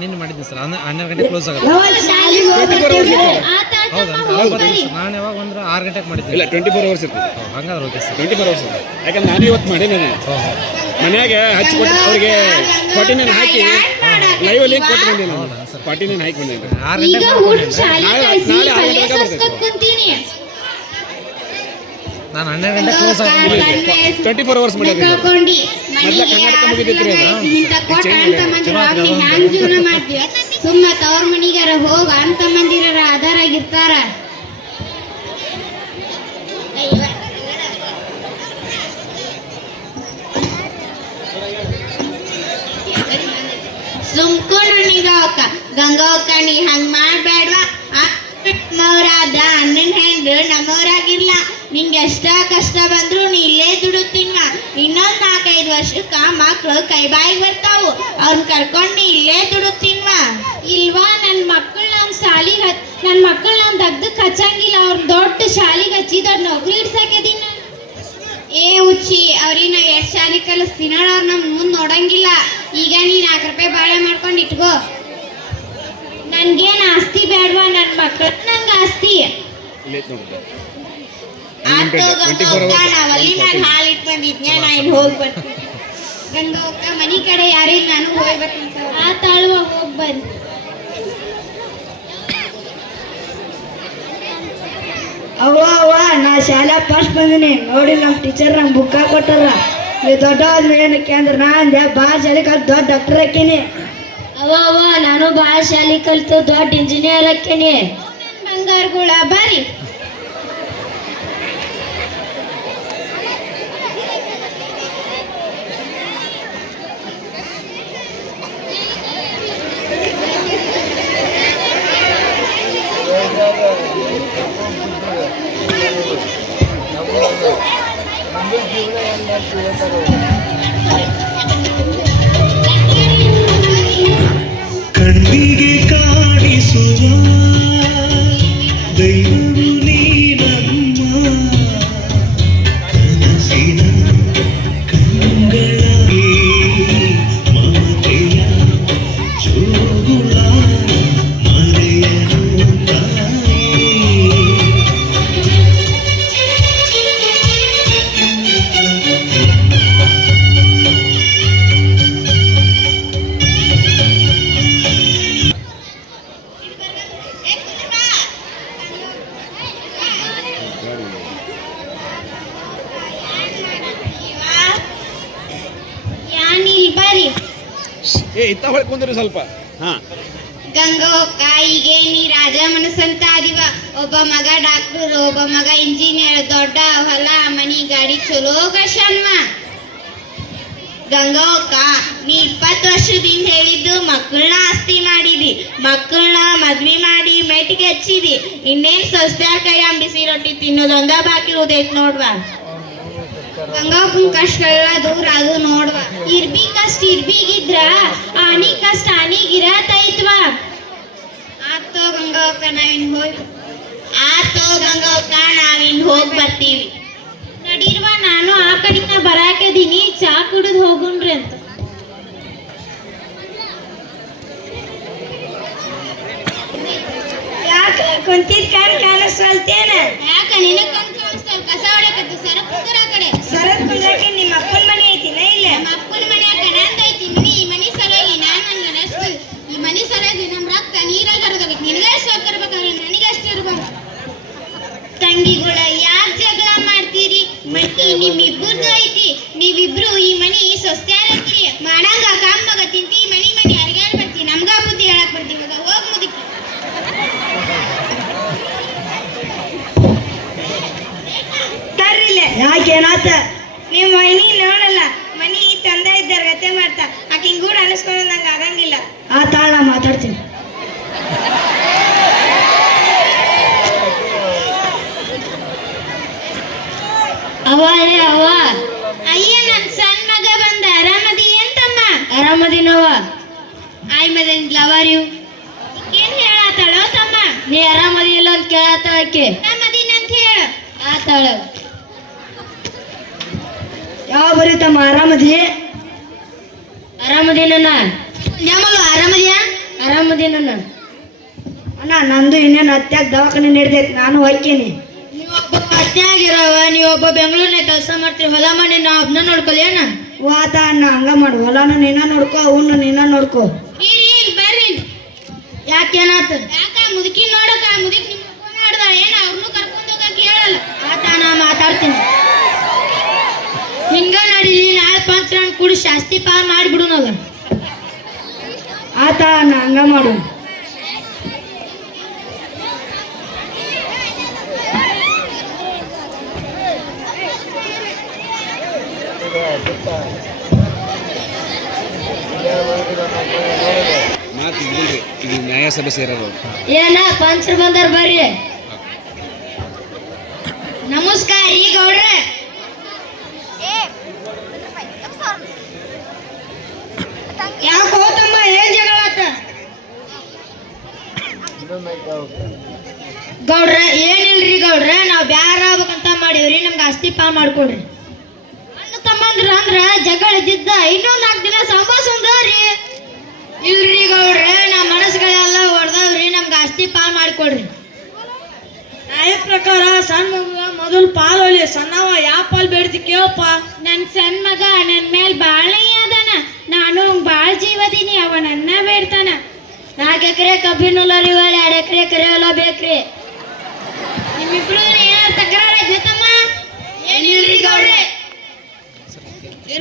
ನಿನ್ನೆ ಮಾಡಿದ್ದೀನಿ ಸರ್ 12 ಗಂಟೆ ಕ್ಲೋಸ್ ಆಗುತ್ತೆ. ನಾನು ಯಾವಾಗ ಅಂದ್ರೆ 6 ಗಂಟೆಗೆ ಮಾಡಿದ್ದೆ. ಇಲ್ಲ 24 ಅವರ್ಸ್ ಇರ್ತದೆ. ಹಂಗಾದ್ರೆ ಓಕೆ ಸರ್ 24 ಅವರ್ಸ್. ಯಾಕಂದ್ರೆ ನಾನು ಇವತ್ತು ಮಾಡೇನೆ ಮನ್ಯಾಗ ಹಚ್ಚಿಕೊಟ್ಟು ಅವ್ರಿಗೆ 49 ಹಾಕಿ ಲೈವ್ ಲಿಂಕ್ ಕೊಟ್ಟು ಬಂದಿಲ್ಲ. 49 ಹಾಕಿ ಬಂದಿಲ್ಲ. 6 ಗಂಟೆಗೆ ನಾನು 12 ಗಂಟೆ ಕ್ಲೋಸ್ ಆಗಿ 24 ಅವರ್ಸ್ ಮಾಡಿದ್ದೆ. ಮೊದಲ ಕರ್ನಾಟಕ ಮುಗಿದಿತ್ತು ಸುಮ್ಮ ತವ್ರ ಮನಿಗಾರ ಹೋಗ ಅಂತ ಮಂದಿರ ಆಧಾರಾಗಿರ್ತಾರ. ಸುಮ್ಕೊಂಡು ಗಂಗಾವಕ್ಕ ನೀ ಹಂಗ ಮಾಡ್ಬೇಡ್ವಾ. ನಮ್ಮವ್ರಾದ ಅಣ್ಣನ ಹೆಂಡ್ರು ನಮ್ಮವ್ರಾಗಿರ್ಲ. ನಿಂಗೆ ಎಷ್ಟ ಕಷ್ಟ ಬಂದ್ರು ನೀ ಇಲ್ಲೇ ದುಡುತ್ತೀನ್ವ. ಇನ್ನೊಂದ್ 4-5 ವರ್ಷಕ್ಕ ಮಕ್ಳು ಕೈ ಬಾಯಿಗೆ ಬರ್ತಾವು. ಅವ್ರನ್ನ ಕರ್ಕೊಂಡು ನೀ ಇಲ್ಲೇ ದುಡುತ್ತೀನ್ವ. ಇಲ್ವಾ ನನ್ ಮಕ್ಕಳು ನನ್ ಮಕ್ಕಳು ನಾನ್ ದಗ್ದಕ್ ಹಚ್ಚಂಗಿಲ್ಲ. ಅವ್ರನ್ನ ದೊಡ್ಡ ಶಾಲಿಗೆ ಹಚ್ಚಿ ದೊಡ್ಡ ನೌಕರಿ ಇಡ್ಸಾಕಿದೀನಿ. ಏ ಹುಚ್ಚಿ ಅವ್ರಿನ ಎಷ್ಟ್ ಶಾಲಿ ಕಲಿಸ್ತೀನ ಅವ್ರ ನಮ್ ಮುಂದ್ ನೋಡಂಗಿಲ್ಲ. ಈಗ ನೀ 4 ರೂಪಾಯಿ ಬಾಳೆ ಮಾಡ್ಕೊಂಡು ಇಟ್ಕೋ. ನನ್ಗೇನ್ ಆಸ್ತಿ ಬೇಡವಾ, ನನ್ ಮಕ್ಳ ನಂಗ ಆಸ್ತಿ. ಹಾಲು ಇಟ್ ಬಂದಿದ್ನ ನಾ ಇನ್ ಹೋಗಿ ಬರ್ತೀನಿ. ಗಂಗವ್ಕ ಮನಿ ಕಡೆ ಯಾರಿಲ್ಲ, ನಾನು ಹೋಗ್ಬೇಕಂತ. ಆ ತಾಳುವ ಹೋಗ್ ಬಂದ್. ಅವ್ವ ನಾ ಶಾಲಾ ಫಸ್ಟ್ ಬಂದಿನಿ ನೋಡಿ. ನಮ್ಮ ಟೀಚರ್ ನಂಗೆ ಬುಕ್ಕ ಕೊಟ್ಟಾರ. ನೀವು ದೊಡ್ಡ ಆದ್ಮೇಲೆ ಏನಕ್ಕೆ ಅಂದ್ರೆ ನಾ ಅಂದೆ ಭಾಳ ಶಾಲೆ ಕಲ್ತು ದೊಡ್ಡ ಡಾಕ್ಟರ್ ಹಾಕೀನಿ. ಅವ್ವ ನಾನು ಭಾಳ ಶಾಲೆ ಕಲ್ತು ದೊಡ್ಡ ಇಂಜಿನಿಯರ್ ಹಾಕೀನಿ. ಬಂಗಾರಗಳ ಬಾರಿ ಕಣ್ಣಿಗೆ ಕಾಣಿಸುವ ದೈವವು ನೀನಮ್ಮ. ಕನಸಿನ ಕಂಗಳಾಗಿ ಮಮತೆಯ ಜೋಗುಳ ಮರೆಯಲು ತಾಯಿ. ಇತ್ತ ಹೊಳ್ಕೊಂಡ್ರಿ ಸ್ವಲ್ಪ. ಗಂಗವ್ಕ ಈಗ ನೀ ರಾಜ ಮನಸ್ಸಂತ ಅದಿವ. ಒಬ್ಬ ಮಗ ಡಾಕ್ಟರ್, ಒಬ್ಬ ಮಗ ಇಂಜಿನಿಯರ್, ದೊಡ್ಡ ಹೊಲ ಮನಿ ಗಾಡಿ ಚಲೋ ಗಶನ್ವ. ಗಂಗವ್ಕ ನೀ 20 ವರ್ಷದಿಂದ ಹೇಳಿದ್ದು ಮಕ್ಕಳನ್ನ ಆಸ್ತಿ ಮಾಡಿದಿ, ಮಕ್ಕಳನ್ನ ಮದ್ವಿ ಮಾಡಿ ಮೆಟ್ಟಿಗೆ ಹಚ್ಚಿದಿ. ಇನ್ನೇನ್ ಸೊಸ್ತ್ಯಾರ ಕೈ ಬಿಸಿ ರೊಟ್ಟಿ ತಿನ್ನೋದೊಂದ ಬಾಕಿ ಉದೈತ್ ನೋಡ್ವಾ. ಗಂಗಾವಕ್ಕನ ಕಷ್ಟ ಎಲ್ಲ ದೂರ ಅದು ನೋಡ್ವ. ಇರ್ಬಿ ಕಷ್ಟ ಇರ್ಬಿಗಿದ್ರ ಆನಿ ಕಷ್ಟ ಆನಿಗಿರತೈತ್ವ. ಆತೋ ಗಂಗಾವಕ್ಕ ನಾವಿನ್ ಹೋಗಿ ಬರ್ತೀವಿ. ನಡೀರ್ವ, ನಾನು ಆ ಕಡೆನ ಬರಾಕದೀನಿ. ಚಾ ಕುಡಿದು ಹೋಗುಣ್ರಿ ಅಂತ. ಯಾಕೆ ಕುಂತಿದ್ ಕಣ್ ಕಾಣಿಸ್ವಲ್ತೇನ? ಯಾಕ ನಿನಗ್ ಕಣ್ ಕಾಣಿಸ್ತಾವ? ಕಸ ಹೊಡಕತ್ತು ಸರಕ್ ಕುಂದ್ರ ಆ ಕಡೆ. ಸರತ್ ಕುಂದ್ರಕ್ಕೆ ನಿಮ್ಮ ಅಪ್ಪನ ಮನೆ ಐತಿನ? ಇಲ್ಲ, ನಮ್ಮ ಅಪ್ಪನ ಮನೆ ನಂದೈತಿ ಮನಿ. ಈ ಮನಿ ಸಲುವಾಗಿ ಈ ಮನಿ ಸಲುವಾಗಿ ನಮ್ ರಕ್ತ ನೀರಾಗ ಹರಿದೋಗೈತಿ. ನಿನಗೆ ಎಷ್ಟು ಇರ್ಬೇಕಾದ್ರೆ ನನಗೆ ಅಷ್ಟು ಇರ್ಬೇಕು. ತಂಗಿಗಳ ಯಾಕೆ ಜಗಳ ಮಾಡ್ತೀರಿ? ಮನಿ ನಿಮ್ಮಿಬ್ಬರದು ಐತಿ. ನೀವಿಬ್ರು ಈ ಮನಿ ಸೊಸ್ತ್ಯಾರ ಐತಿ. ಮಾಡಂಗ ಕಾಮಗ ತಿಂತಿ ಮನಿ ಅರಿಗಾಡ್ ಬರ್ತಿ. ನಮ್ಗ ಬುದ್ಧಿ ಹೇಳಕ್ ಬರ್ತೀವಿ. ಹೋಗ್ ಮುದುಕಿ. ತರ್ರಿಲ್ಲ. ಯಾಕೇನಾತ? ನೀವು ಮನಿ ನೋಡಲ್ಲ, ಮನಿ ತಂದ ಇದ್ದಾರ ಗತೆ ಮಾಡ್ತಾ. ಆಕಿಂಗ್ ಕೂಡ ಅನಿಸ್ಕೊಂಡು ನಂಗೆ ಆಗಂಗಿಲ್ಲ. ಆ ತಾಳ ಮಾತಾಡ್ತೀನಿ. ಅವ್ವ ಅಯ್ಯ, ನನ್ ಸಣ್ಣ ಮಗ ಬಂದ. ಆರಾಮದಿ ಅಂತಮ್ಮ? ಆರಾಮದಿನವ. ಆಯ್ ಮದನ್ ಲವರ್ ಯು. ಏನ್ ಹೇಳತ್ತಾಳೋ ತಮ್ಮ? ನೀ ಆರಾಮದಿ ಇಲ್ಲ ಅಂತ ಕೇಳತ್ತಾಳ ಆಕೆ. ಆರಾಮದೀನಿ ಅಂತ ಹೇಳು. ಆತಾಳ ಯಾವ ಬರೀ ತಮ್ಮ ಆರಾಮದಿ? ಆರಾಮದೀನಣ್ಣ. ನ್ಯಾಮಲು ಆರಾಮದಿಯಾ? ಆರಾಮದೀನಣ್ಣ. ಅಣ್ಣ ನಂದು ಇನ್ನೇನು ಹತ್ಯಾಗ ದವಾಖಾನೆ ನಡೆದೈತೆ, ನಾನು ಹೋಗ್ತೀನಿ. ನೀವೊಬ್ಬ ಅತ್ಯಾಗಿರವ, ನೀವೊಬ್ಬ ಬೆಂಗಳೂರಿನ ಕೆಲಸ ಮಾಡ್ತೀರಿ, ಹೊಲ ಮಾಡಿ ನಾ ಒಬ್ನ ನೋಡ್ಕೊಲೇನ? ಆತ ಅಣ್ಣ ಹಂಗ ಮಾಡು, ಹೊಲನ ನೀನ ನೋಡ್ಕೋ, ಅವನ್ನ ನೀನ ನೋಡ್ಕೋ. ಇಲ್ಲಿ ಬರ್ರಿ. ಯಾಕೇನಾತ? ಯಾಕ ಮುದುಕಿ ನೋಡಕ, ಮುದುಕಿ ನಿಮ್ಮ ಫೋನ್ ಆಡ್ದ ಏನ, ಅವ್ರನ್ನೂ ಕರ್ಕೊಂಡು ಹೋಗಕ್ ಹೇಳಲ್ಲ. ಆತ ನಾ ಮಾತಾಡ್ತೀನಿ. ಹಿಂಗ ನಡೀಲಿ, ನಾಳೆ ಪಂಚ ಕೂಡಿ ಶಾಸ್ತಿ ಪಾಲ್ ಮಾಡಿಬಿಡುನಲ್ಲ. ಆತ ಅಣ್ಣ ಹಂಗ ಮಾಡು. ಮಾತು ಇದಿಲ್ರಿ, ಇದು ನ್ಯಾಯಸಭೆ ಸೇರೋದು. ಏನ ಪಂಚರ್ ಬಂದಾರ ಬರ್ರಿ. ನಮಸ್ಕಾರ ರೀ ಗೌಡ್ರೆ. ಯಾಕೆ ಹೋತಮ್ಮ, ಏನ್ ಜಗಳ ಆತ? ಗೌಡ್ರ ಏನಿಲ್ರಿ ಗೌಡ್ರ, ನಾವ್ ಬ್ಯಾರ ಆಗ್ಬೇಕಂತ ಮಾಡೀವ್ರಿ, ನಮ್ಗೆ ಆಸ್ತಿ ಪಾಲ್ ಮಾಡ್ಕೊಡ್ರಿ. ಅಣ್ಣ ತಮ್ಮಂದ್ರ ಅಂದ್ರ ಜಗಳ ಇದ್ದಿದ್ದ ಇನ್ನೊಂದ್ 4 ದಿನ ಸಂಭಾಷಂದ್ರಿ. ಇಲ್ರಿ ಗೌಡ್ರ, ನಮ್ಮ ಮನಸ್ಸುಗಳೆಲ್ಲ ಹೊಡೆದವ್ರಿ, ನಮ್ಗೆ ಆಸ್ತಿ ಪಾಲ್ ಮಾಡ್ಕೊಡ್ರಿ. ನ್ಯಾಯ ಪ್ರಕಾರ ಸಣ್ಣ ಮಗ ಮೊದಲು ಪಾಲ್ ಹೊಲಿ, ಸಣ್ಣವ ಯಾವ ಪಾಲ್ ಬೇಡ್ತಿ ಕೇಳಪ್ಪ. ನನ್ ಸಣ್ಣ ಮಗ ನನ್ ಮೇಲ್ ಬಾಳ ಅದಾನ, ನಾನು ಬಾಳ ಜೀವದೀನಿ, ಅವ ನನ್ನ ಬೇಡ್ತಾನ. 4 ಎಕರೆ ಕಬ್ಬಿನ ಹೊಲ ರೀ, 2 ಎಕರೆ ಕರೆ ಹೊಲ ಬೇಕ್ರಿ. ನಿಮ್ಮಿಬ್ರು ಏನಾರ ತಕರಾರ ಐತಮ್ಮ? ಏನಿಲ್ರಿ ಗೌಡ್ರೆ.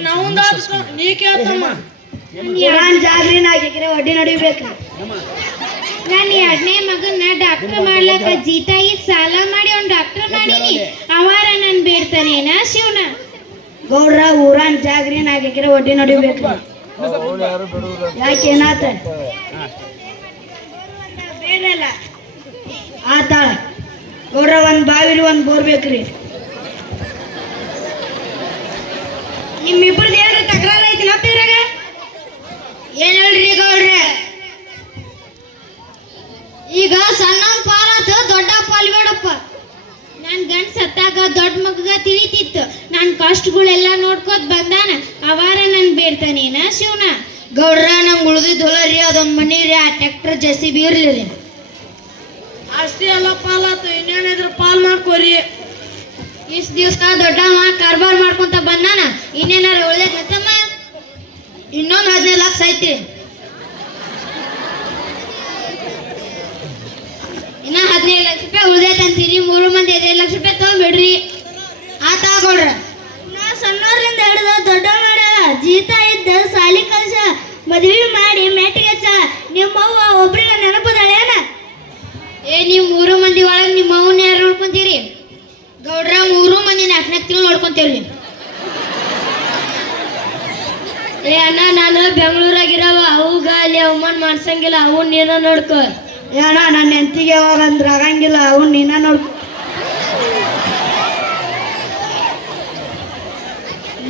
ನಾವೊಂದು ನೀ ಕೇಳ್ತಮ್ಮ. ನಾನು ಜಾಗ್ರಿ 4 ಎಕರೆ ಒಡ್ಡಿ ನಡಿಬೇಕ್ರಿ. ನಾನು 2ನೇ ಮಗನ್ನ ಡಾಕ್ಟರ್ ಮಾಡ್ಲಕ್ಕ ಜೀತಾಗಿ ಸಾಲ ಮಾಡಿ ಅವ್ನ್ ಡಾಕ್ಟರ್ ಮಾಡೀನಿ, ಅವಾರ ನನ್ ಬೇಡ್ತಾನೇನ ಶಿವನ? ಗೌಡ್ರ ಊರಾನ್ ಜಾಗ್ರಿ 4 ಎಕರೆ ಒಡ್ಡಿ ನಡಿಬೇಕ್ರಿ. ಯಾಕೆ ಏನಾತ? ಬೇಡಲ್ಲ. ಆತಾಳ ಗೌಡ್ರ, ಒಂದ್ ಬಾವಿಲಿ ಒಂದ್ ಬೋರ್ ಬೇಕ್ರಿ. ನಿಮ್ಮಿಬ್ರದ್ದು ಏನಾರ ತಕರಾರ ಐತಿನಪ್ಪ ಇದ್ರಾಗ? ಏನಿಲ್ರಿ ಗೌಡ್ರೆ. ಈಗ ಸಣ್ಣ ಪಾಲಾತ, ದೊಡ್ಡ ಪಾಲ್ ಬೇಡಪ್ಪ. ನನ್ ಗಂಡ ಸತ್ತಾಗ ದೊಡ್ಡ ಮಗ ತಿಳಿತಿತ್ತು, ನನ್ ಕಷ್ಟಗಳೆಲ್ಲ ನೋಡ್ಕೋತ ಬಂದಾನ, ಅವಾರ ನನ್ ಬೇಡ್ತಾನೇನ ಶಿವನ? ಗೌಡ್ರ ನಂಗೆ ಉಳ್ದಿದ್ದು ಹೊಲ ರೀ, ಅದೊಂದ್ ಮನಿ ರೀ, ಆ ಟ್ರ್ಯಾಕ್ಟರ್ JCB ಇರ್ಲಿ ರೀ. ಅಷ್ಟೇ ಎಲ್ಲ ಪಾಲಾತು, ಇನ್ನೇನಿದ್ರು ಪಾಲ್ ಮಾಡ್ಕೋರಿ. ಇಷ್ಟ ದಿವಸ ದೊಡ್ಡಮ್ಮ ಕಾರ್ಬಾರ್ ಮಾಡ್ಕೊಂತ ಬಂದಾನ, ಇನ್ನೇನಾರ ಒಳ್ಳೇದ್ ಮತ್ತಮ್ಮ? ಇನ್ನೊಂದು 15 ಲಕ್ಷ ಐತಿ. ಇನ್ನ 15 ಲಕ್ಷ ರೂಪಾಯಿ ಉಳ್ದೈತಂತೀರಿ, 3 ಮಂದಿ 15 ಲಕ್ಷ ರೂಪಾಯಿ ತಗೊಂಡ್ಬಿಡ್ರಿ. ಆತ ಗೌಡ್ರ. ನಾ ಸಣ್ಣವ್ರಿಂದ ಹಿಡಿದು ದೊಡ್ಡ ಮಾಡ್ಯಾಳ, ಜೀತ ಇದ್ದ ಸಾಲಿ ಕಲ್ಸ, ಮದ್ವಿ ಮಾಡಿ ಮೆಟ್ಟಿಗೆ ಹಚ್ಚ. ನಿಮ್ಮವ್ವ ಒಬ್ರಿಗೆ ನೆನಪದಾಳೇನ? ನೀವು 3 ಮಂದಿ ಒಳಗೆ ನಿಮ್ಮ ಅವ್ವನ್ನ ಯಾರು ನೋಡ್ಕೊಂತೀರಿ? ಗೌಡ್ರ 3 ಮಂದಿ 4 ತಿಂಗಳು ನೋಡ್ಕೊಂತೇವ್ರಿ. ಏ ಅಣ್ಣ, ನಾನು ಬೆಂಗಳೂರಾಗಿರವ, ಅವಾಗ ಅಲ್ಲಿ ಅವಮಾನ ಮಾಡ್ಸಂಗಿಲ್ಲ, ಅವು ನೀನ ನೋಡ್ಕೊ. ಏ ಅಣ್ಣ, ನನ್ನ ಹೆಂಡತಿಗೆ ಯಾವಾಗ ಅಂದ್ರೆ ಆಗಂಗಿಲ್ಲ, ಅವ್ನು ನೀನ ನೋಡ್ಕೊ.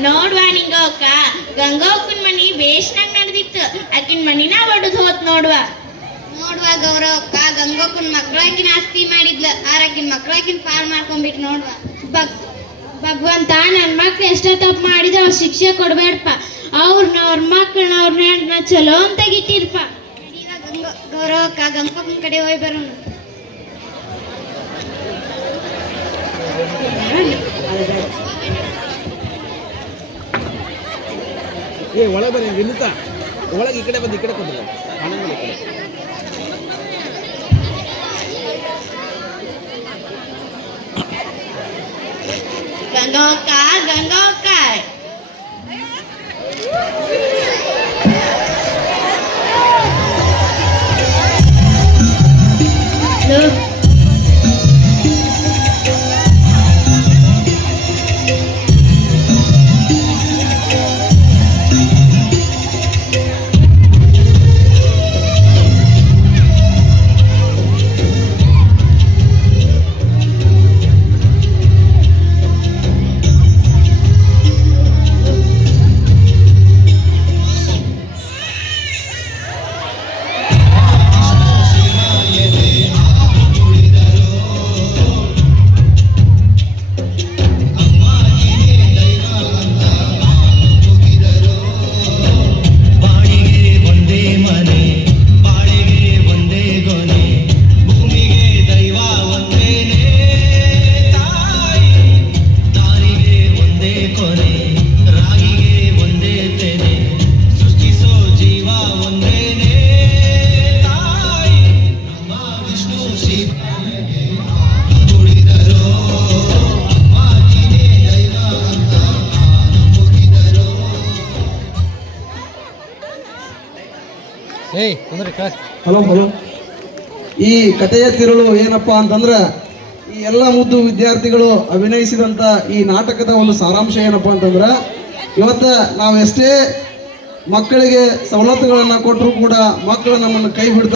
ನೋಡ್ವಾ ನಿಂಗವ್ಕ, ಗಂಗವ್ಕನ್ ಮನಿ ಬೇಷ್ನಾಗ ನಡೆದಿತ್ತು, ಆಕಿನ ಮನಿನ ಒಡದ್ ಹೋತ್ ನೋಡ್ವಾ. ನೋಡ್ವಾ ಗೌರವಕ್ಕ, ಗಂಗವ್ಕನ್ ಮಕ್ಳು ಆಕಿನ ಆಸ್ತಿ ಮಾಡಿದ್ಲ, ಆಕಿನ ಮಕ್ಳು ಆಕಿನ ಪಾರ್ ಮಾಡ್ಕೊಂಡ್ಬಿಟ್ಟು ನೋಡ್ವಾ. ಭಗವಂತ ನನ್ನ ಮಕ್ಳು ಎಷ್ಟೋ ತಪ್ಪು ಮಾಡಿದ್ರೆ ಅವ್ರು ಶಿಕ್ಷೆ ಕೊಡ್ಬೇಡಪ್ಪ, ಅವ್ರ ಮಕ್ಕಳನ್ನ ಅವ್ರನ್ನ ಚಲೋ ಅಂತ ಗಿಟ್ಟಿರ್ಪ. ಗೌರವಕ್ಕ, ಗಂಗವ್ಕನ್ ಕಡೆ ಹೋಗಿ ಬರೋಣ. ಒಳಗೆ ಬನ್ನಿ ವಿನುತ, ಒಳಗೆ ಈ ಕಡೆ ಬಂದು ಈ ಕಡೆ ಕೊಟ್ಟಿಲ್ಲ ಕಾಣಂಗಿಲ್ಲ ಈ ಕಡೆ. ಗಂಗವ್ಕ, ಗಂಗವ್ಕ, ಏಯ್ ಕುಂದ್ರಿ ಕಳ್ ಹಲೋ ಹಲೋ. ಈ ಕಥೆಯ ತಿರುಳು ಏನಪ್ಪಾ ಅಂತಂದ್ರೆ ಈ ಎಲ್ಲ ಮುದ್ದು ವಿದ್ಯಾರ್ಥಿಗಳು ಅಭಿನಯಿಸಿದಂಥ ಈ ನಾಟಕದ ಒಂದು ಸಾರಾಂಶ ಏನಪ್ಪಾ ಅಂತಂದ್ರೆ ಇವತ್ತು ನಾವು ಎಷ್ಟೇ ಮಕ್ಕಳಿಗೆ ಸವಲತ್ತುಗಳನ್ನು ಕೊಟ್ಟರೂ ಕೂಡ ಮಕ್ಕಳು ನಮ್ಮನ್ನು ಕೈ ಬಿಡ್ತಾರೆ.